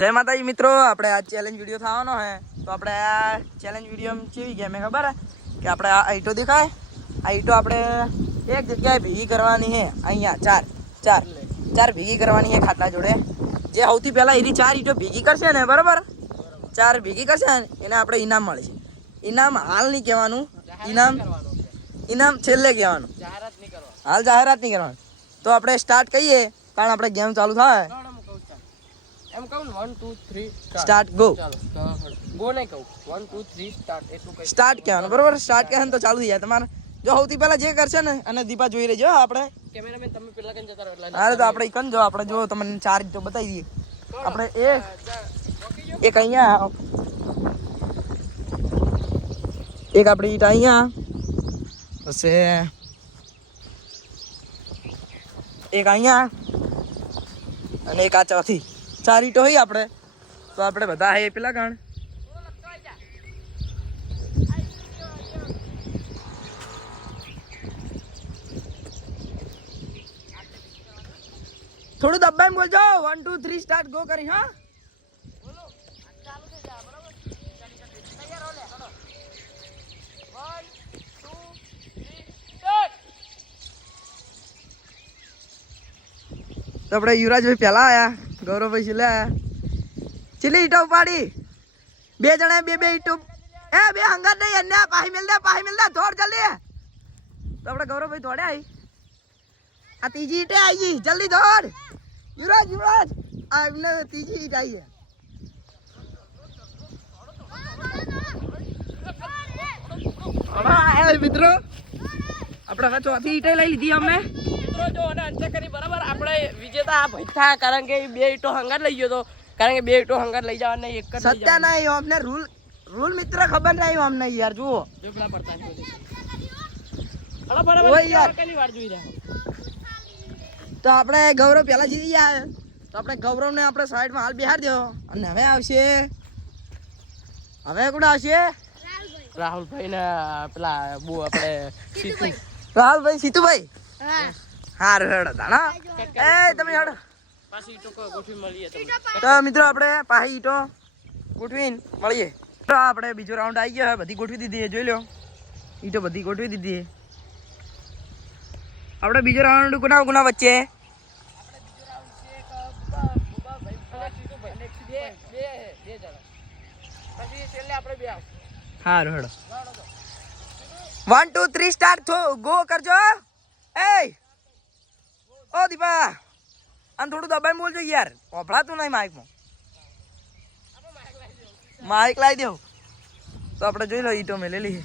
જય માતાજી મિત્રો, આપણે આ ચેલેન્જ વિડીયો થવાનો હે તો આપણે આ ચેલેન્જ વિડીયો કેવી ગેમ હે ખબર હે કે આપણે આ ઈટો દેખાય, આ ઈટો આપણે એક જગ્યાએ ભેગી કરવાની હે. અહીંયા ચાર ભેગી કરવાની હે ખાટલા જોડે. જે સૌથી પહેલા એની 4 ઈટો ભેગી કરશે ને, બરાબર 4 ભેગી કરશે ને એને આપણે ઇનામ મળશે. ઇનામ હાલ નહીં કહેવાનું, ઇનામ છેલ્લે કહેવાનું, હાલ જાહેરાત નહીં કરવાનું. તો આપણે સ્ટાર્ટ કહીએ કારણ આપણે ગેમ ચાલુ થાય. એમ કહું 1 2 3 સ્ટાર્ટ ગો. ગો નહીં કહું 1 2 3 સ્ટાર્ટ એટલું કઈ સ્ટાર્ટ કહેવાનું, બરોબર. સ્ટાર્ટ કહે ને તો ચાલુ થઈ જાય તમારે. જો સૌથી પહેલા જે કરશે ને અને દીપા જોઈ રહેજો આપણે. કેમેરામેન તમે પેલા કઈ જતા રહો એટલે હારે તો આપણે ઈકન જો આપણે જો તમને 4 તો બતાવી દઈએ. આપણે એક અહીંયા, એક આપણી ઈટ અહીંયા, પછી એક અહીંયા અને એક આ ચોથી. 4 ઈટો હોય આપણે તો આપણે બધા હે પેલા ગણ. થોડું દબાઈને બોલજો. 1 2 3 સ્ટાર્ટ ગો કરી. હા બોલો, ચાલુ થઈ જા. બરાબર, તૈયાર હો લે. 1 2 3 સ્ટાર્ટ. તો આપણે યુવરાજભાઈ પહેલા આયા, ગૌરવભાઈ છેલ્લે આયા. ચીલી ઈટો ઉપાડી, 2 જણા બે ઈટો. બે હંગાત નહીં, અન્ય પાહી મેલ દે દોડ જલ્દી. તો આપણે ગૌરવભાઈ દોડે આવી. આ ત્રીજી ઈટે આવી ગઈ, જલ્દી દોડ. યુવરાજ આ એમને ત્રીજી ઈટ આવી છે. મિત્રો આપણે હવે ચોથી ઈટે લઈ લીધી અમે. મિત્રો જો અને અંતે કરી બરાબર આપણે વિજેતા ભાઈ થા, કારણ કે 2 ઈટો હંગાત લઈ ગયો તો, કારણ કે 2 ઈટો હંગાત લઈ જવાના એક જ સત્ય નહીં. અમને રૂલ મિત્ર ખબર નહીં અમને યાર. જુઓ જો પેલા પડતા હળો બરાબર યાર કેટલી વાર જોઈ રહ્યા. તો આપણે ગૌરવ પહેલા જીતી ગયા તો આપણે ગૌરવને આપણે સાઈડમાં હાલ બિહાર દો. અને હવે આવશે, હવે કોણ આવશે? રાહુલભાઈ ને પેલા બહુ આપણે સીતુ, રાહુલભાઈ, સીતુભાઈ. હા રેડો દાણા. તમે હેડો પાછી ઈટો ગોઠવી મળીએ તમને. તો મિત્રો આપણે પાહી ઈટો ગોઠવીને મળીએ. તો આપણે બીજો રાઉન્ડ આવી ગયો, બધી ગોઠવી દીધી જોઈ લો. ઈટો બધી ગોઠવી દીધી. આપણે બીજો રાઉન્ડ ગુના વચ્ચે હા હેડો. 1 2 3 સ્ટાર્ટ ગો કરજો. ઓ દીપા આમ થોડું દબાઈને બોલજો યાર, ઓફળાતું નહીં માઇકમાં. માઇક લાવી દેવું. તો આપણે જોઈ લો ઈટો મેલેલી છે.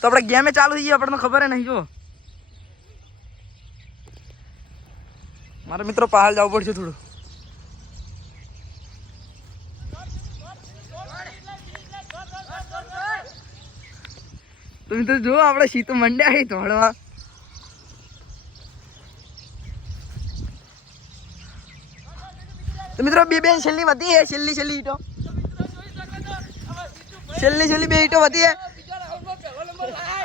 તો આપણે ગેમે ચાલુ થઈ ગઈ, આપણને ખબર નહીં. જો મારા મિત્રો પહાડ જવું પડશે થોડું. તો મિત્રો જો આપણે સીતો મંડ્યા છે દોડવા. તો મિત્રો બે છેલ્લી વધી છે, છેલ્લી ઈટો, છેલ્લી 2 ઈટો વધી છે.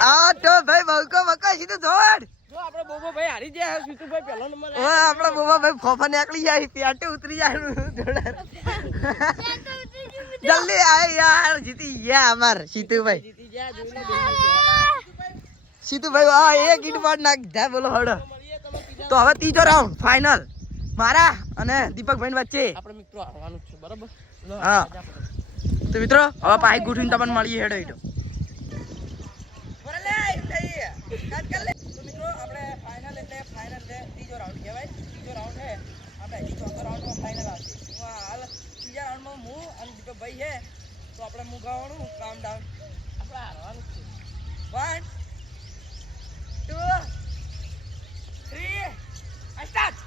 આ તો ભાઈ બહુકો સીધું દોડ. જો આપણે બોબો ભાઈ હારી ગયા, સીતુભાઈ પહેલો નંબર ઓય આપણા બોબા ભાઈ ફોફા નીકળી જાય, પેટે ઉતરી જાય. જલ્દી આય યાર, જીતી ગયા અમાર સીતુભાઈ. જીતી ગયા જોઈ લો. સીતુભાઈ આ એક ઈટ પાડ નાખ દે. બોલો હડો. તો હવે ત્રીજો રાઉન્ડ ફાઇનલ મારા અને દીપકભાઈ વચ્ચે. આપણે મિત્રો હારવાનું છે બરાબર. હા તો મિત્રો હવે પાહી ગોઠવીને તમને મળીએ. હેડો ઈટો. મિત્રો આપણે ફાઇનલ એટલે ફાઇનલ છે, ત્રીજો રાઉન્ડ કહેવાય. ત્રીજો રાઉન્ડ છે આપણે, ચોથો રાઉન્ડમાં ફાઇનલ આવશે. હાલ ત્રીજા રાઉન્ડમાં હું અને દીપકભાઈ છે. તો આપણે હું ગાવાનું કામ ડાઉન. આપણે હારવાનું છે. 1 2 3 સ્ટાર્ટ.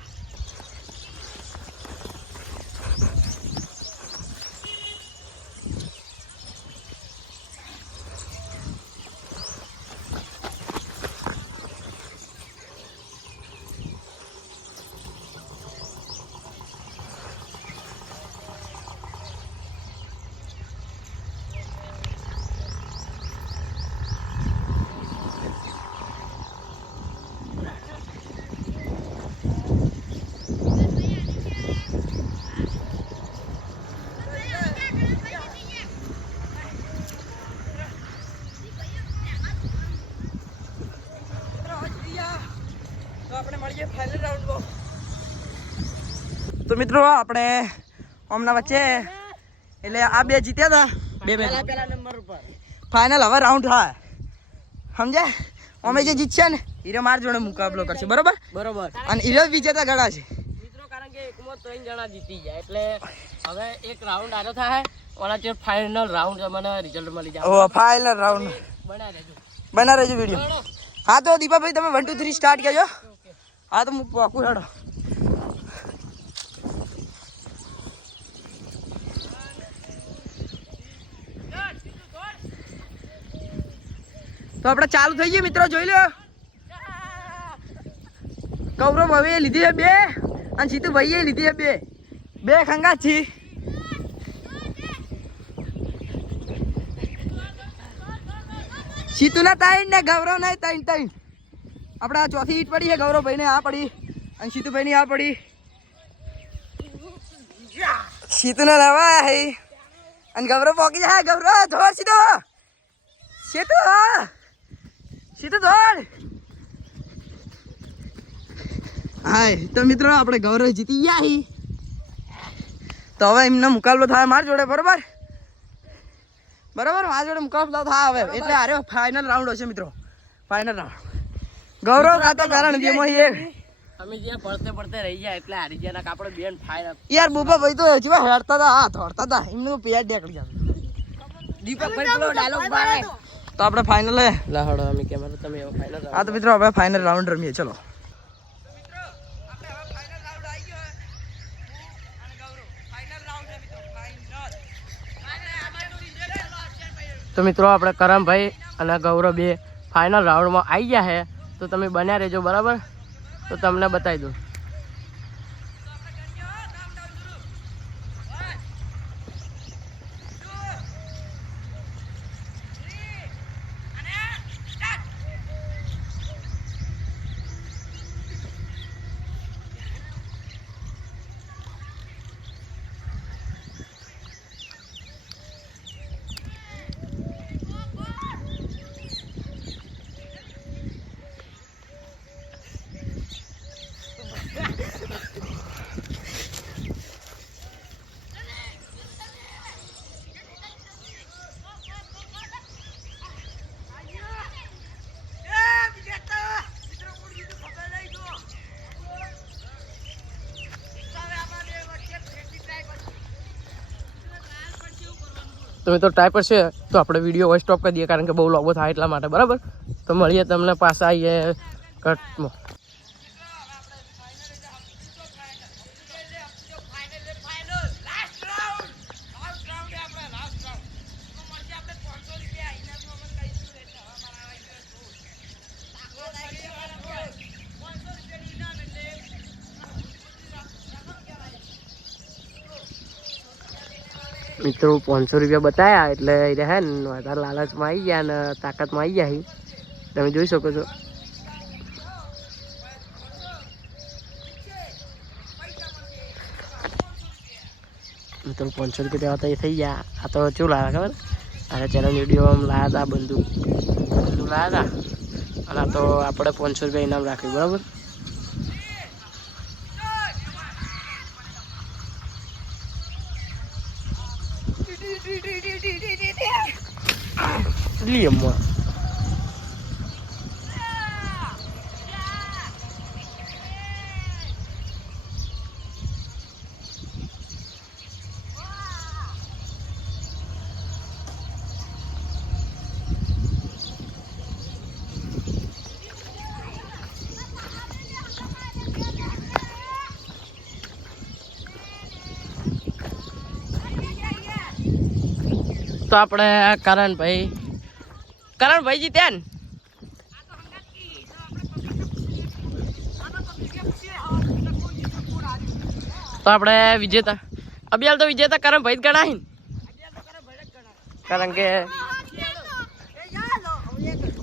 તો મિત્રો આપણે હમણાં વચ્ચે એટલે આ બે જીત્યા હતા બે પેલા નંબર ઉપર ફાઇનલ હવે રાઉન્ડ થાય સમજ્યા અમે જે જીતશે ને હીરો માર જોડે મુકાબલો કરશે બરોબર બરોબર અને હીરો વિજેતા ગણા છે મિત્રો કારણ કે એકમાં 3 જણા જીતી જાય એટલે હવે એક રાઉન્ડ આનો થાય ઓલા જે ફાઇનલ રાઉન્ડ મને રિઝલ્ટ મળી જાય ઓ ફાઇનલ રાઉન્ડ બના રહેજો વિડીયો હા તો દીપાભાઈ તમે 1 2 3 સ્ટાર્ટ કરજો હા તો હું પાકું હેડો તો આપણે ચાલુ થઈ ગયું મિત્રો જોઈ લો કૌરવ હવે લીધી છે 2 અને જીતુ ભાઈએ લીધી છે 2 ખંગાત છી સીતુ ના 3 ને ગૌરવ ના 3 આપણે આ ચોથી ઈટ પડી છે ગૌરવભાઈ ને આ પડી અને સીતુભાઈ ની આ પડી સીતુ ને લેવા હે અને ગૌરવ પોકી જાય ગૌરવ ધોર સીધો સીધો દોડ હાય તો મિત્રો આપણે ગૌરવ જીતી ગયા હી તો હવે એમનો મુકાબલો થાય માર જોડે બરોબર મારા જોડે મુકાબલો થાય હવે એટલે અરે ફાઇનલ રાઉન્ડ હશે મિત્રો ફાઇનલ રાઉન્ડ ગૌરવ કાતો કારણ જેમાં એ અમે જ્યાં પડતે રહી ગયા એટલે હારી ગયા આપણે બેન ફાઇનલ યાર બુબા ભાઈ તો જીવા હેડતા હતા હાથ હડતા હતા એમને પેટ ડેકડી જતું દીપક ભાઈ પેલો ડાયલોગ મારે તો આપણે ફાઇનલ હે લાહડો અમે કેમેરો તમે એવો ફાઇનલ હા તો મિત્રો હવે ફાઇનલ રાઉન્ડ રમીએ ચલો તો મિત્રો આપણે કરમભાઈ અને ગૌરવ બે ફાઇનલ રાઉન્ડમાં આવી ગયા છે તો તમે બન્યા રહેજો બરાબર તો તમને બતાવી દઉં તો મિત્રો ટ્રાય પર છે તો આપણે વિડીયો સ્ટોપ કરી દઈએ કારણ કે બહુ લાંબો થાય એટલા માટે બરાબર તો મળીએ તમને પાછા આવીએ કટમાં મિત્રો 500 રૂપિયા બતાયા એટલે એ હે ને વધારે લાલચમાં આવી ગયા ને તાકાતમાં આવી ગયા તમે જોઈ શકો છો મિત્રો 500 રૂપિયા હતા એ થઈ ગયા આ તો શું લાવ્યા ખબર આ ચેનલ વિડીયો આમ લાવ્યા હતા બંદૂક લાવ્યા હતા અને આ તો આપણે 500 રૂપિયા ઇનામ રાખ્યું બરાબર Lima. તો આપણે કરણભાઈ જીત્યા ને તો આપણે વિજેતા અભિયાલ તો વિજેતા કરણભાઈ જ ગણાય ને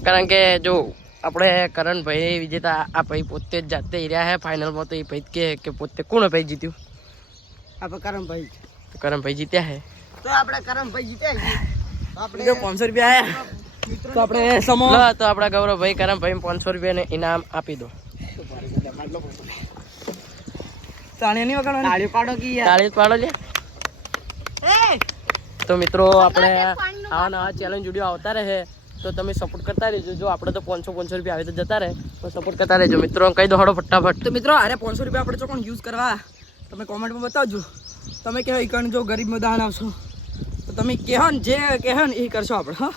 કારણ કે જો આપણે કરણભાઈ વિજેતા આ ભાઈ પોતે જ જાતે રહ્યા હે ફાઇનલમાં તો એ ભાઈ કે પોતે કોણ ભાઈ જીત્યું આપણે કરણભાઈ જીત્યા હે તો આપણે કરમભાઈ જીત્યા આપણે 500 રૂપિયા આયા તો આપણે સમો તો આપણા ગૌરવભાઈ કરમભાઈ 500 રૂપિયા ને ઇનામ આપી દો તાળીઓ નહીં વગાડવાની તાળીઓ પાડો કે તાળી પાડો લે તો મિત્રો આપણે આવા નવા ચેલેન્જ વિડીયો આવતા રહે તો તમે સપોર્ટ કરતા રહેજો જો આપણે તો 500 રૂપિયા આવે તો જતા રહે તો સપોર્ટ કરતા રહેજો મિત્રો કહી દો હડો ફટાફટ તો મિત્રો અરે 500 રૂપિયા આપણે ચોકન યુઝ કરવા તમે કોમેન્ટમાં બતાવજો તમે કહો ઈ કણ જો ગરીબમાં દાન આવશો તો તમે કહો ને જે કહો ને એ કરશો આપણે હા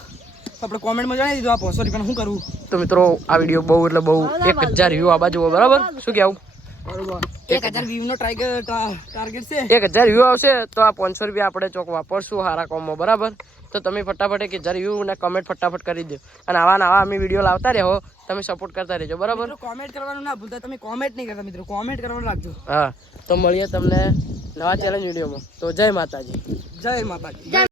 તો આપણે કોમેન્ટમાં જણાવી દીધું આ 500 રૂપિયાનું શું કરવું તો મિત્રો આ વિડીયો બહુ એટલે બહુ 1000 વ્યૂ આ બાજુ બરાબર શું કહેવું બરોબર 1000 વ્યૂ નો ટાર્ગેટ છે 1000 વ્યૂ આવશે તો આ 500 રૂપિયા આપણે ચોક વાપરશું સારા કામમાં બરાબર તો તમે ફટાફટ 1000 વ્યૂ ને કમેન્ટ ફટાફટ કરી દો અને આવા અમે વિડીયો લાવતા રહો તમે સપોર્ટ કરતા રહેજો બરાબર કોમેન્ટ કરવાનું ના ભૂલતા તમે કોમેન્ટ નહીં કરતા મિત્રો કોમેન્ટ કરવાનું રાખજો હા તો મળીએ તમને નવા ચેલેન્જ વિડીયોમાં તો જય માતાજી જય માતાજી